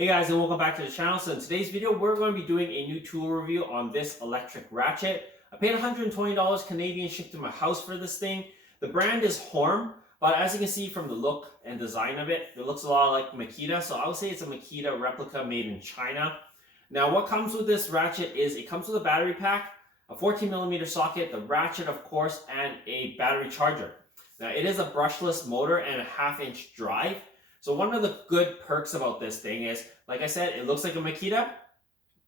Hey guys, and welcome back to the channel. So in today's video, we're going to be doing a new tool review on this electric ratchet. I paid $120 Canadian shipped to my house for this thing. The brand is Horm, but as you can see from the look and design of it, it looks a lot like Makita. So I would say it's a Makita replica made in China. Now what comes with this ratchet is it comes with a battery pack, a 14mm socket, the ratchet of course, and a battery charger. Now it is a brushless motor and a 1/2-inch drive. So one of the good perks about this thing is, like I said, it looks like a Makita,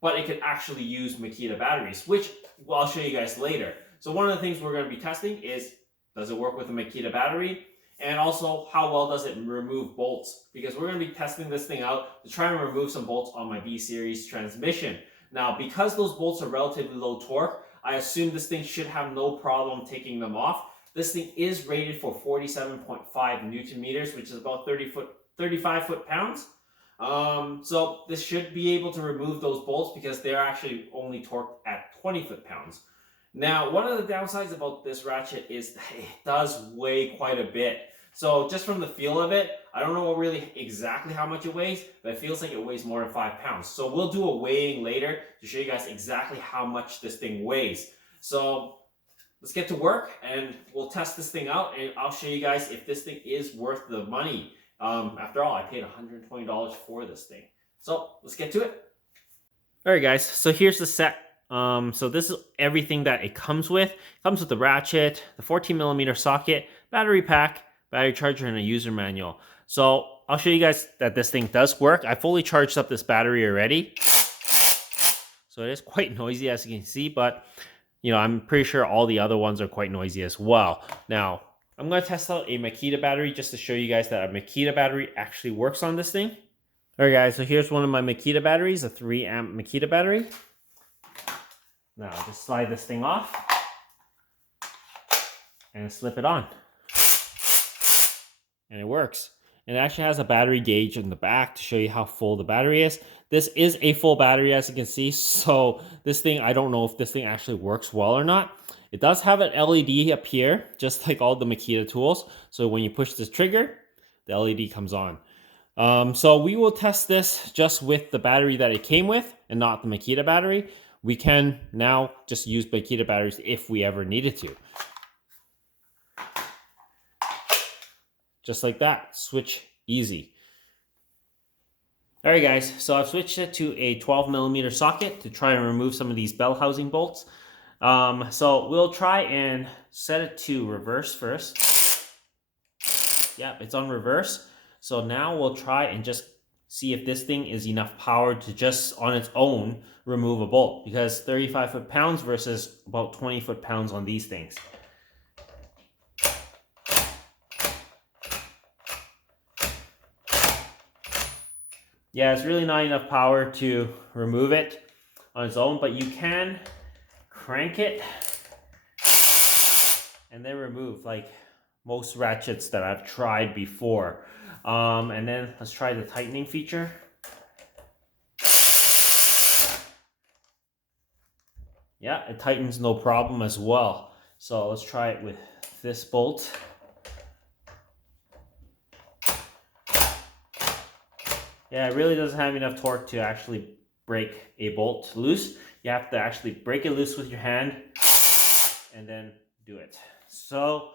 but it can actually use Makita batteries, which I'll show you guys later. So one of the things we're going to be testing is, does it work with a Makita battery? And also, how well does it remove bolts? Because we're going to be testing this thing out to try and remove some bolts on my B-Series transmission. Now, because those bolts are relatively low torque, I assume this thing should have no problem taking them off. This thing is rated for 47.5 Newton meters, which is about 35 foot-pounds. So this should be able to remove those bolts because they're actually only torqued at 20 foot-pounds. Now, one of the downsides about this ratchet is that it does weigh quite a bit. So just from the feel of it, I don't know really exactly how much it weighs, but it feels like it weighs more than 5 pounds. So we'll do a weighing later to show you guys exactly how much this thing weighs. So let's get to work and we'll test this thing out and I'll show you guys if this thing is worth the money. After all, I paid $120 for this thing. So let's get to it. All right, guys. So here's the set. So this is everything that it comes with. It comes with the ratchet, the 14mm socket, battery pack, battery charger, and a user manual. So I'll show you guys that this thing does work. I fully charged up this battery already. So it is quite noisy, as you can see, but I'm pretty sure all the other ones are quite noisy as well. Now, I'm going to test out a Makita battery just to show you guys that a Makita battery actually works on this thing. All right, guys, so here's one of my Makita batteries, a 3-amp Makita battery. Now, just slide this thing off and slip it on. And it works. And it actually has a battery gauge in the back to show you how full the battery is. This is a full battery, as you can see. So this thing, I don't know if this thing actually works well or not. It does have an LED up here, just like all the Makita tools. So when you push this trigger, the LED comes on. So we will test this just with the battery that it came with and not the Makita battery. We can now just use Makita batteries if we ever needed to. Just like that, switch easy. All right, guys, so I've switched it to a 12mm socket to try and remove some of these bell housing bolts. So we'll try and set it to reverse first. Yep, it's on reverse. So now we'll try and just see if this thing is enough power to just on its own remove a bolt, because 35 foot-pounds versus about 20 foot-pounds on these things. Yeah, it's really not enough power to remove it on its own, but you can crank it and then remove, like most ratchets that I've tried before. And then let's try the tightening feature. Yeah, it tightens no problem as well. So let's try it with this bolt. Yeah, it really doesn't have enough torque to actually break a bolt loose. You have to actually break it loose with your hand and then do it. So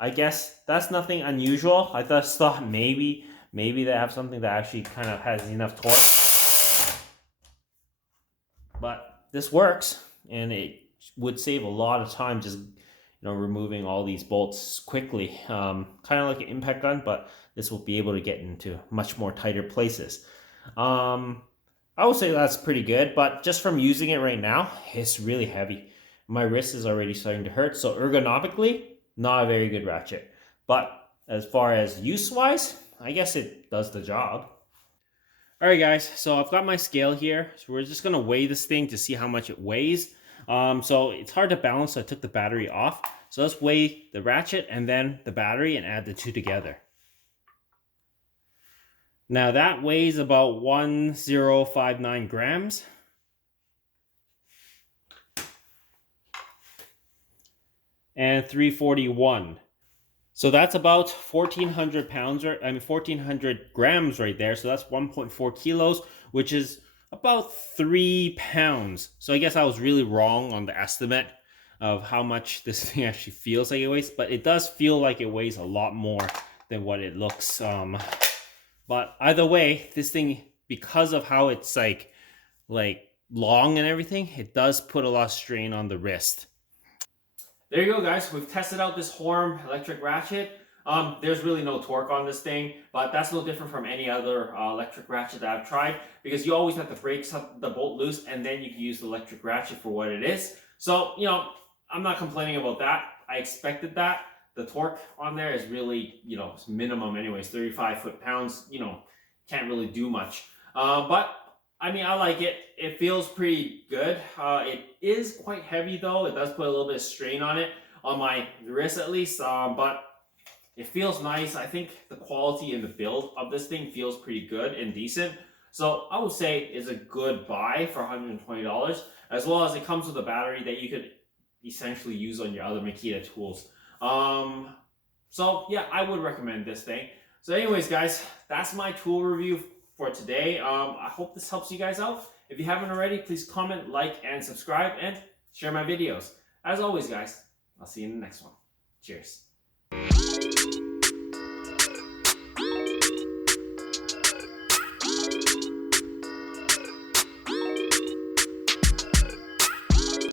I guess that's nothing unusual. I just thought maybe they have something that actually kind of has enough torque. But this works, and it would save a lot of time just removing all these bolts quickly. Kind of like an impact gun, but this will be able to get into much more tighter places. I would say that's pretty good, but just from using it right now, it's really heavy. My wrist is already starting to hurt, so ergonomically, not a very good ratchet. But as far as use-wise, I guess it does the job. All right, guys, so I've got my scale here. So we're just gonna weigh this thing to see how much it weighs. So it's hard to balance, so I took the battery off. So let's weigh the ratchet and then the battery and add the two together. Now that weighs about 1059 grams. And 341. So that's about 1,400 pounds, or I mean 1,400 grams right there. So that's 1.4 kilos, which is about 3 pounds. So I guess I was really wrong on the estimate of how much this thing actually feels like it weighs, but it does feel like it weighs a lot more than what it looks. But either way, this thing, because of how it's like long and everything, it does put a lot of strain on the wrist. There you go, guys. We've tested out this Horm electric ratchet. There's really no torque on this thing, but that's no different from any other electric ratchet that I've tried, because you always have to break the bolt loose and then you can use the electric ratchet for what it is. So, I'm not complaining about that. I expected that. The torque on there is really, minimum anyways, 35 foot-pounds, can't really do much. But I mean, I like it. It feels pretty good. It is quite heavy though. It does put a little bit of strain on it, on my wrist at least. But it feels nice. I think the quality and the build of this thing feels pretty good and decent. So I would say it's a good buy for $120, as well as it comes with a battery that you could essentially use on your other Makita tools. So yeah, I would recommend this thing. So anyways, guys, that's my tool review for today. I hope this helps you guys out. If you haven't already, please comment, like, and subscribe, and share my videos. As always, guys, I'll see you in the next one. Cheers.